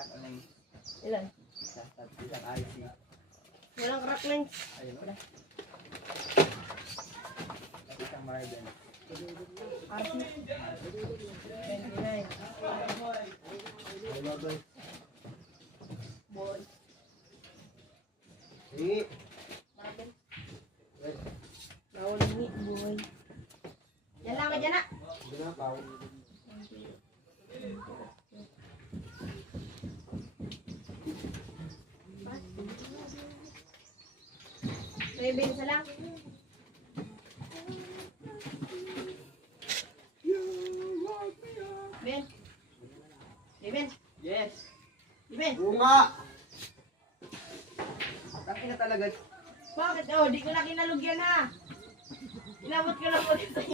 crack lang. Ilan? Isang IC. Walang crack lens. Ayun wala. Isang Marben. RC. 29. Boy. Hingi. Naulingi, boy. Yan lang ka dyan na. Ginapaw. May bensa lang. Ben. Ben. Yes. Ben. Bunga. Taki na talaga. Bakit? Oh, di ko na kinalugyan ha. Inabot ko lang ulit sa'yo.